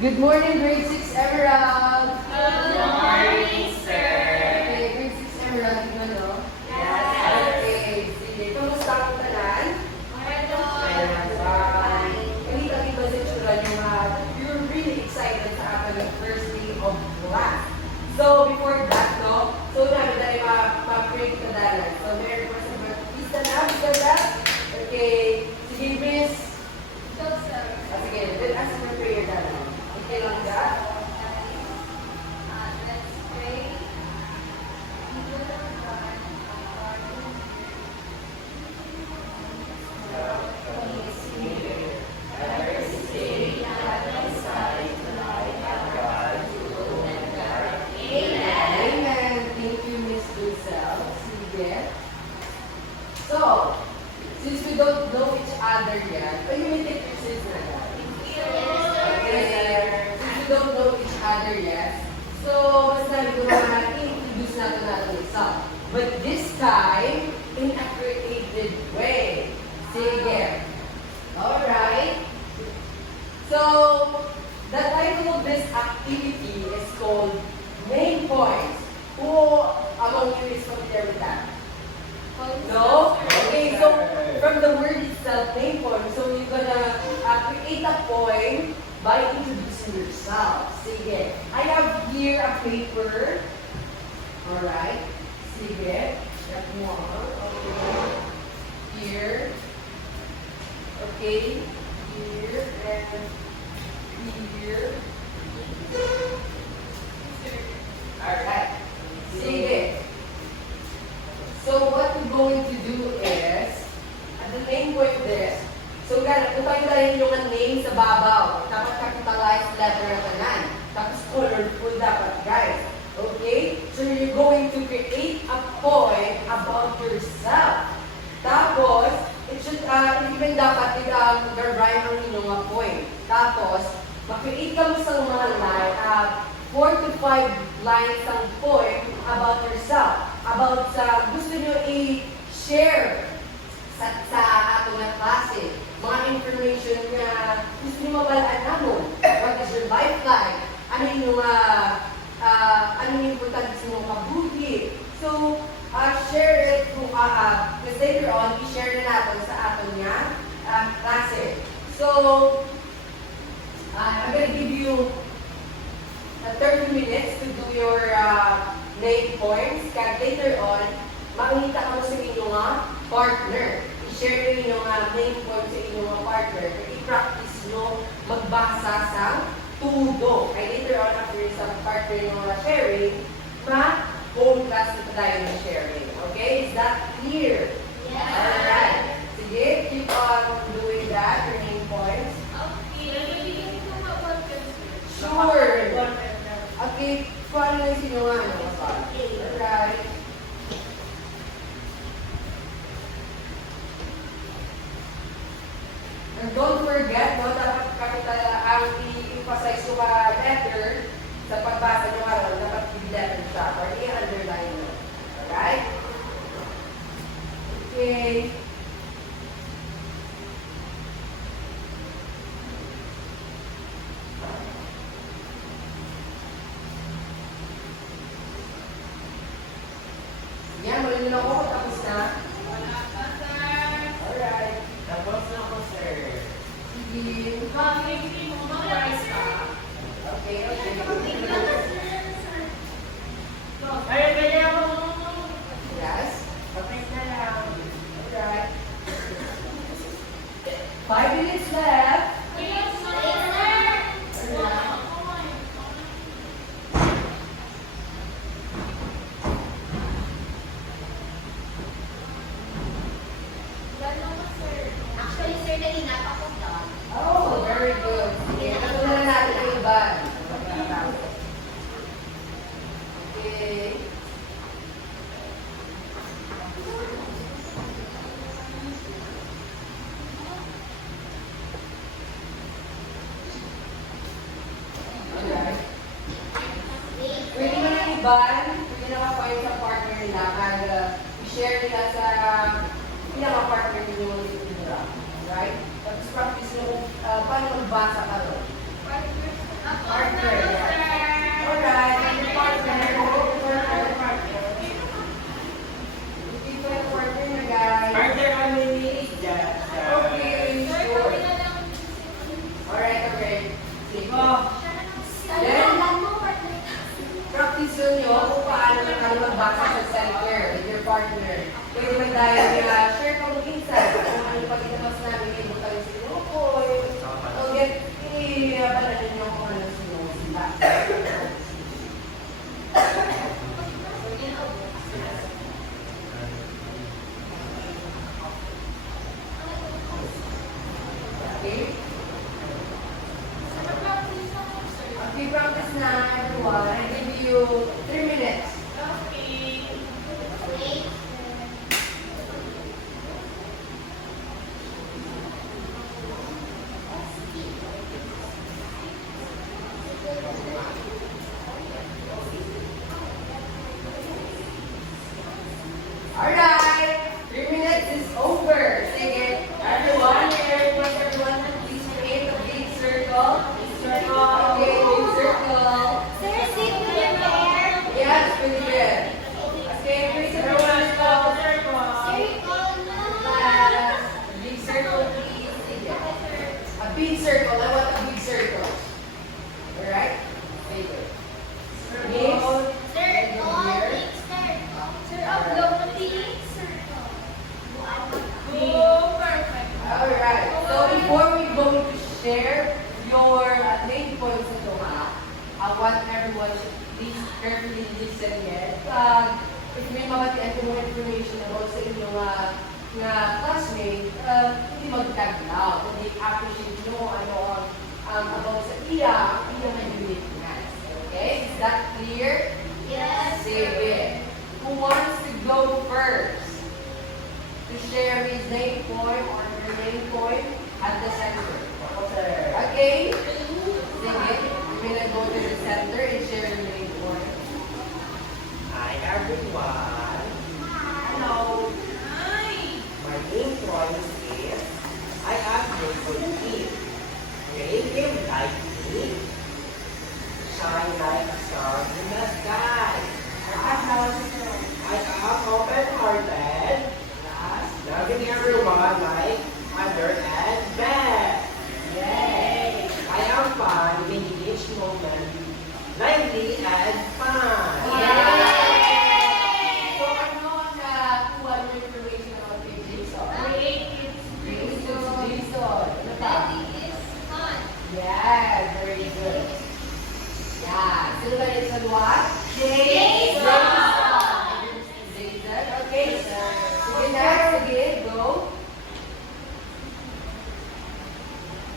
Good morning, grade 6 Emerald. Good morning, sir. Okay, grade 6 Emerald, yun ano? Yes. Okay, sige. Kamusta ang tanan? Kanita ba sa tsura niyo you're really excited sa ating first day of class. So, before that, no? So, namin tayo ma-pray ka dalan. So, Mary, please stand up, stand up. Okay, sige, miss. Sige, then ask for prayer dalan. Okay lang ka? Amen. Thank you, Miss Lucelle. Sige. So, since we don't know each other yet, you may take your seats na lang. Okay. Since we don't know each other yet, so, basta ko na introduce natin natin isa. But this time, in a creative way. Sige. Alright. So, the title of this activity is called Main Points. Who among you is familiar with that? No? Okay, so from the word itself, main point, so you're gonna create a point by introducing yourself. Sige. I have here a paper. Alright. Sige. Check mo. Okay. Here. Okay. Here. And here. Alright. Sige. So what we're going to do is, at the main point this, so kung kayo dahil yung name sa babaw, dapat capitalized letter na tanan. Tapos colorful dapat, guys. Okay? So you're going to create a point about yourself. Tapos, it should, even dapat i-rhyme ang inyong point. Tapos, mag-create ka mo sa mga line, 4 to 5 lines ang point about yourself. About sa gusto nyo i-share sa atong na klase. Mga information na gusto nyo mabalaan na mo. What is your lifeline? Ano yung importante sa mga kabuti? So, share it kung because later on, i-share na natin sa aton nga klase. So, I'm gonna give you 30 minutes to do your main points. Kaya later on, makikita ka mo sa inyong partner. I-share nyo yung main points sa inyong partner. Kaya i-practice nyo magbasa sa tudo. Kaya later on, after sa partner nyo sharing, ma-home class na tayo na sharing. Okay? Is that clear? Yes. Alright. Sige, keep on doing that, your main points. Sure. Okay, paano na sinuha? Alright. And don't forget, no, dapat capital ang i-emphasize ko ka letter sa pagbasa nyo araw, dapat i-letter siya or i-underline nyo. Alright? Okay. Yan, muli na ako. Tapos na. Alright. Tapos na ako, sir. Sige. Okay, okay. Ay, kaya ako. Yes. Patay na lang. Alright. 5 minutes left. Alright. Actually, sir, nalinap ako doon. Oh, very good. Sige, natutunan natin ang iba. Okay. Alright. Pwede mo na iban, pwede na ka-point sa partner nila para i-share nila sa pinaka-partner ninyo ng literatura. Right? Tapos practice nyo paano magbasa ka doon. you 3 minutes. Okay. Wait. Alright, 3 minutes is over. Sige, everyone, everyone, please create a big circle. Okay, big circle. Sir, sit with your hair. Yes, pretty good. Okay, please everyone circle. Circle na. Yes, a big circle, please. Sige. A big circle. I want a big circle. Alright? Okay, good. Yes. Circle, big circle. Sir, upload the big circle. Oh, perfect. Alright, so before we go to share your main points ito I want everyone to please carefully listen yet. If may mabatian ko mga information about sa inyong na classmate, hindi mag-taglaw, hindi appreciate nyo about sa iya na uniqueness. Okay, is that clear? Yes, Sige. Who wants to go first? To share his main point or her main point at the center. Okay? Sige. You're gonna go to the center and share your main point. Hi everyone. Hello. Hi. My main point is I am grateful to you. Creative like me. Shine like a star in the sky. I am open-hearted. Loving everyone like mother and Beth. Yay! I am fun in each moment. Lively and fun. So ano ang nakuha ng information about kay Jason? Jason. Ano pa? Daddy is fun. Yes, very good. Yeah. Sino ba yung what? Jason. Jason. Okay. Sige next. Sige, go.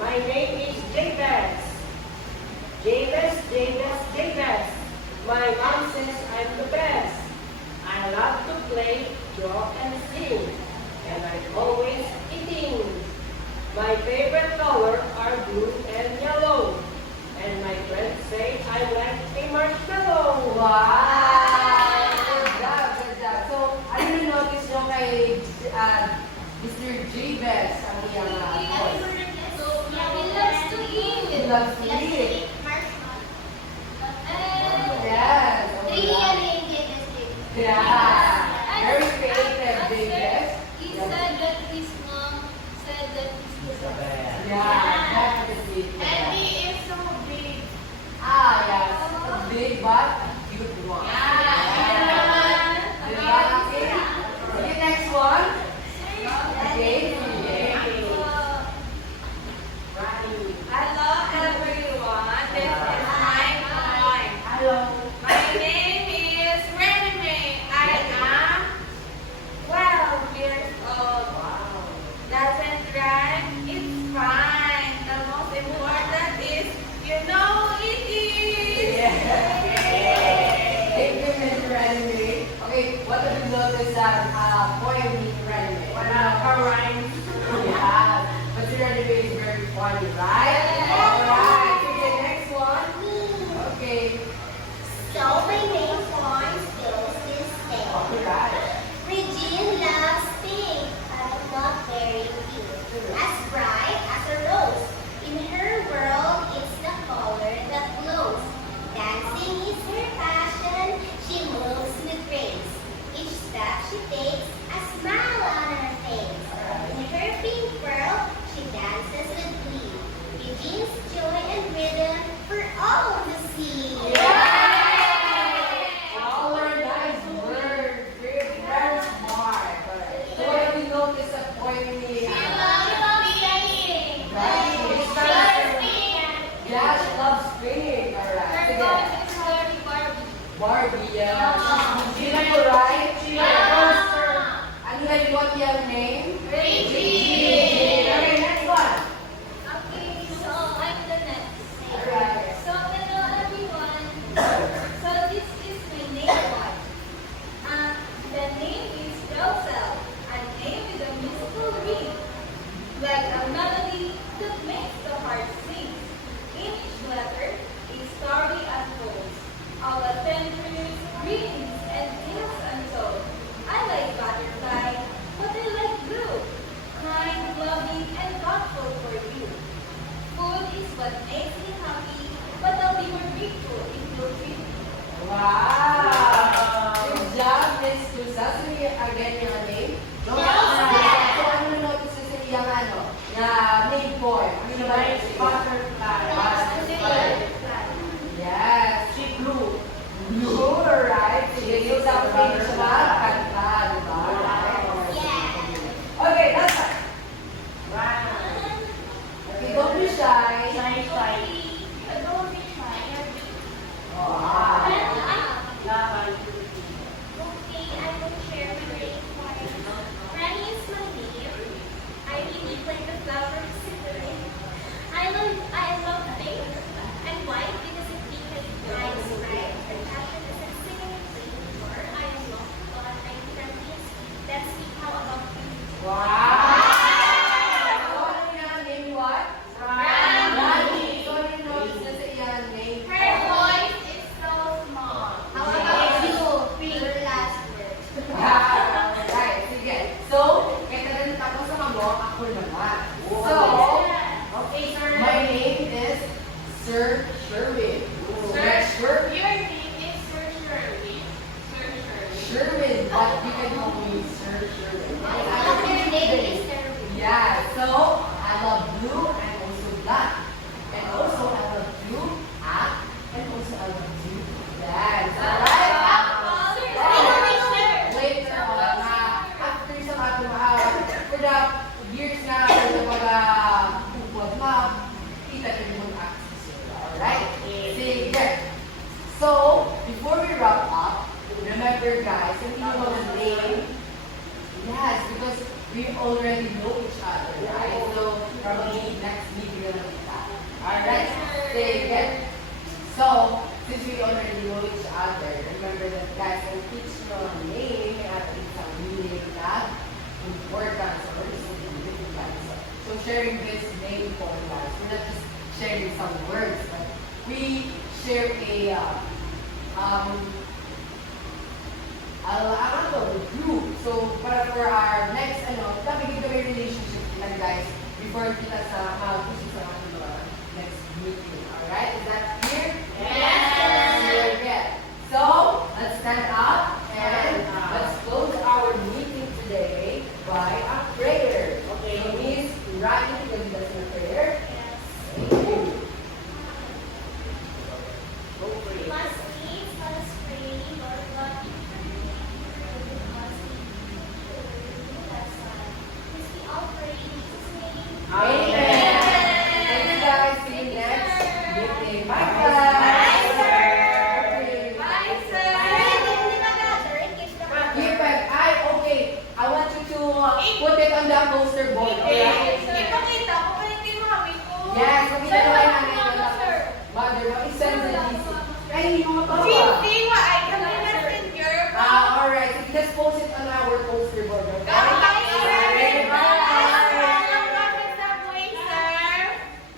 My name is Jabez. Jabez. My mom says I'm the best. I love to play, draw, and sing. And I'm always eating. My favorite color are blue and yellow. And my friends say I like a marshmallow. Wow! Good job, good job. So, ano yung notice nyo kay Mr. Jabez ang iyang voice? He loves to eat. He loves to eat. Marshmallow. Yes. Oh, Really, yeah. Yeah. Very creative, Jabez. He said that his mom said that he's the The best. best. Yeah, definitely. And he is so big. Yes. A big but cute one. Diba? Okay. Okay, next one. Okay. Hello everyone. This is my point. Hello. My name is Renee. I am 12 years old. Doesn't drive? It's fine. The most important is you know it is. Thank you, Mr. Randy. Okay, what have you noticed that poem Mr. Randy? Wala ka rhymes. Yeah, but Mr. Randy is very funny, right? Alright, okay, next one. Okay, So my main point goes this way. alright. Regine loves pink, but not very pink. As bright as a rose. In her world, it's the color that glows. Dancing is her passion. She moves with grace. Each step she takes, a smile on her face. In her pink pearl, she dances with glee. Regine's joy and rhythm for all to see. All our nice words, very smart. Alright. So what have you noticed that poem ni Yeah, she loves spinning. Alright, sige. Barbie, yeah. Sino yung right? Ano na yung what yung name? Okay, next one. Okay, so I'm the next. Alright. So hello everyone. So this main poem. Ano na ba yung Butterfly. Yes. She blue. Blue, right? Sige, so dapat kayo siya magkanta, di ba? Yeah. Okay, that's it. Brown. Okay, don't be shy. Shy, shy. Wow. Laban. Okay, I will share my name first. Rani is my name. I really like the flower of cinnamon. I love pink and white because it indicates nice, bright, and passion is a singing and playing for. I am lost, but I can miss. Let's see how about you. Wow! So, ano yung name what? Rani. So, ano yung notice na sa iyang name? Her voice is so small. How about you? Your last word. Right, sige. So, kaya rin tapos sa kamo, ako naman. So, Okay, sir. my name is Sir Sherwin. Sir, Sherwin. your name is Sir Sherwin. Sir Sherwin. Sherwin, but you can call me Sir Sherwin. Your name is Sherwin. Yeah, so I love blue and also black. And also I love blue, and also I love blue dance. Alright? Later on, after some for the years na for the mga bukod map, kita rin yung access yun. Alright? Sige. So, before we wrap up, remember guys, hindi nyo mga name. Yes, because we already know each other, right? So, probably next week we're gonna meet that. Alright? Sige. So, since we already know each other, remember that guys, when teach your name, it's a meaning that importance or significance. So sharing this name for us, we're not just sharing some words, but we share a group. So para for our next topic kami relationship kita guys before kita sa sa next meeting. Alright? Is that clear? Very good. So, let's stand up and let's close our meeting today by a prayer. Okay. So, Miss Rani, will you lead us in a prayer? Thank you. Go for it. Must eat, must pray, Lord God, we pray, must eat, that's why. This we all pray in Jesus' name. Amen. Thank you guys. See you next meeting. Bye guys. Bye, sir. Okay. Bye, sir. Okay. I want you to put it on the poster board. Alright? Ipakita ko kayo kay mami ko. Yes, makita Sir, ko lang namin mama, yung sir. mother mo. Isend sa GC. Ay, yung mga baba. GC, wa ay kami messenger. Alright. So, just post it on our poster board. Okay? Guys,